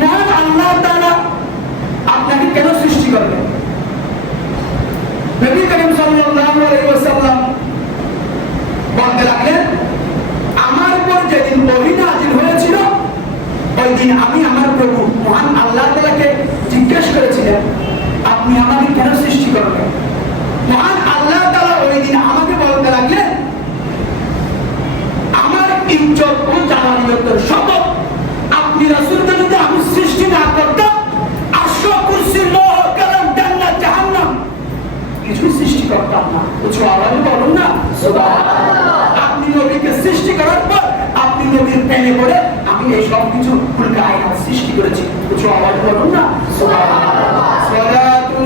মহান আল্লাহ আপনাকে কেন সৃষ্টি করবেন আমার জিজ্ঞেস করেছিলাম আপনি আমাকে কেন সৃষ্টি করবেন? মহান আল্লাহ তাআলা ওই দিন আমাকে বলতে লাগলেন, আমার ইজ্জত ও জালালিয়তের শপথ আপনি রাসূল কিছু বলুন না। আপনি সৃষ্টি করার পর আপনি করে আমি সৃষ্টি করেছি। কিছু আওয়াজ বলুন না সালাতু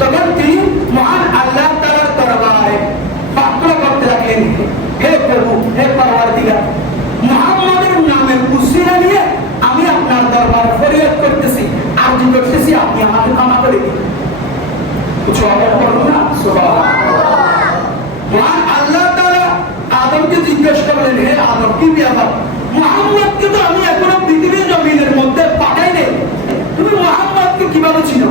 তখন তিনি মহান আল্লাহ তাআলার দরবারে প্রার্থনা করতে লাগলেন, হে প্রভু, হে পরওয়ারদিগার, মুহাম্মাদের নামের উসিলা নিয়ে আমি আপনার দরবারে ফরিয়াদ করতেছি, আরজি করতেছি, আপনি আমাকে ক্ষমা করে দিন। কিছু আবার বলুন না? মহান আল্লাহ তাআলা আদমকে জিজ্ঞেস করলেন, হে আদম, কি ব্যাপার? মুহাম্মদকে তো আমি এখনও পৃথিবীর জমিনের মধ্যে পাঠাই নাই তুমি মুহাম্মদকে কীভাবে চিনো?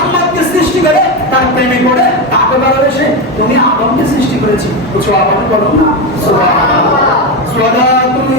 আল্লাহকে সৃষ্টি করে তার প্রেমে করে তাকে ভালোবেসে তুমি আদমকে সৃষ্টি করেছি। বলছো আদম করো না। সোয়া সোয়া তুমি